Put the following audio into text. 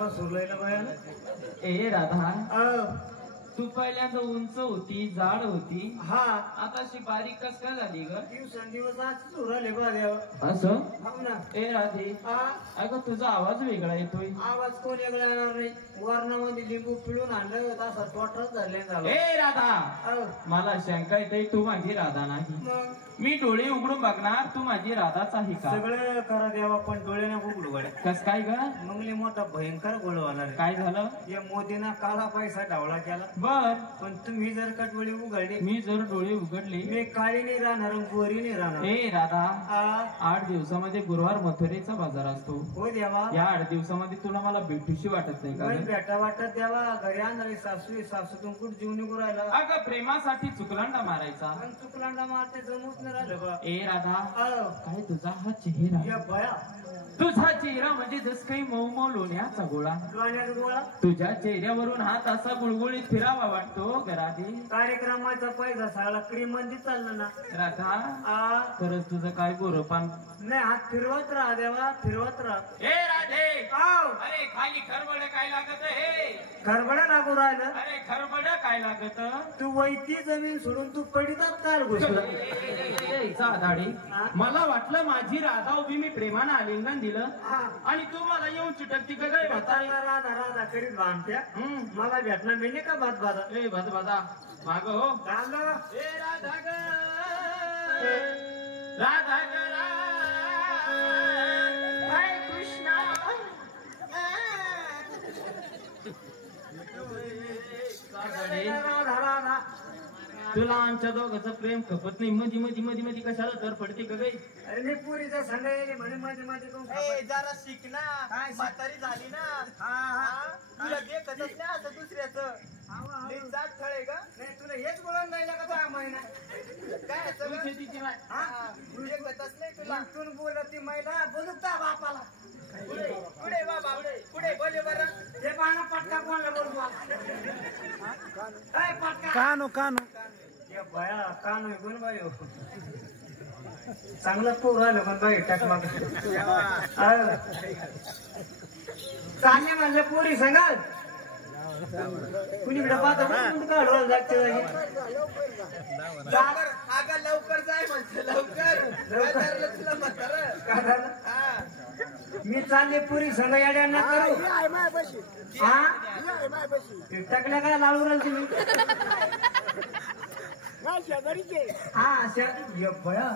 बसवलंय ना बाया ए राधा तू पहिल्यांदा उंच होती जाड होती हा आता अशी बारीक कस काय झाली ग दिवसेंदिवस आज उराले बा देवा असं हो ना ए राधे अगं तुझा आवाज वेगळा येतोय आवाज कोण वेगळा येणार नाही वरणामध्ये लिंबू पिळून आणलं तसा टोटरच झाले झालं ए राधा मला शंका येते तू माझी राधा नाही मग मी डोळे उघडून बघणार तू माझी राधाच आहे का सगळं करा देवा पण डोळे ना उघडू गड्या कस काय ग मंगली मोठा भयंकर गोळ होणार काय झालं या मोदीना काळा पैसा डावळा केला बर पण तुम्ही जर का डोळे उघडले मी जर डोळे उघडले मी काळी नाही राहणार गोरी नाही राहणार ए राधा 8 दिवसामध्ये गुरुवार मथुरेचा बाजार असतो हो देवा या 8 दिवसामध्ये तुला मला भेटूशी वाटत नाही का भेटा वाटत देवा घरी आणणारी सासू तुमकून जीव निघू राहिला अगं प्रेमासाठी चुकलांडा मारायचा पण चुकलांडा मारते जमूच नाही राहिलं बा ए राधा काय तुझा हा चेहरा या बया तुझा चेहरा म्हणजे जस काही मऊ मऊ लोण्याचा गोळा लोण्याचा गोळा तुझ्या चेहऱ्यावरून हात असा गुळगुळीत फिरावा वाटतो राधे कार्यक्रमाचा पैसा सगळा क्रीम मध्ये चाललं ना राधा खरंच तुझं काय गोरपान नाही हात फिरवत राहा देवा फिरवत राहा ए राधे अरे खाली खरबड काय लागत हे खरबडा लागू राहिलं अरे खरबड काय लागत तू वैती जमीन सोडून तू पडितात काय घुसला दाढी मला वाटलं माझी राधा उभी मी प्रेमानं आलिंगन दिलं आणि तू मला येऊन चिटकती का काय राधा राधा करीत बांधत्या मला भेटणार मी नाही का भात भाजा ए भात भाजा माग हो चाललं ए राधा ग राधा ग कृष्णा राधा राधा तुला आमच्या दोघांचं प्रेम खपत नाही मधी मधी मधी मधी कशाला तर पडते का काही अरे मी पुरीचा संडा येईल म्हणे मध्ये मध्ये जरा शिक ना म्हातारी झाली ना तुला घेतच नाही असं दुसऱ्याचं जात ठळे का नाही तुला हेच बोलून जायला का तो महिना काय घेतच नाही तुला तू बोलत ती महिला बोलता बापाला पुढे बाबा पुढे बोले बरं ते पाहणं पटका कोणाला बोलतो पटका कानो बया कानो कोण बाई चांगलं पोर आलं पण बाई टाक मग चालले म्हणलं पोरी सांगाल कुणीकडे पाहता काढवायला लागते लवकर जाय म्हणते लवकर तुला म्हातारं मी चालले पुरी संघ याड्यांना करू टाकल्या काय लावू राहिल तुम्ही हा बया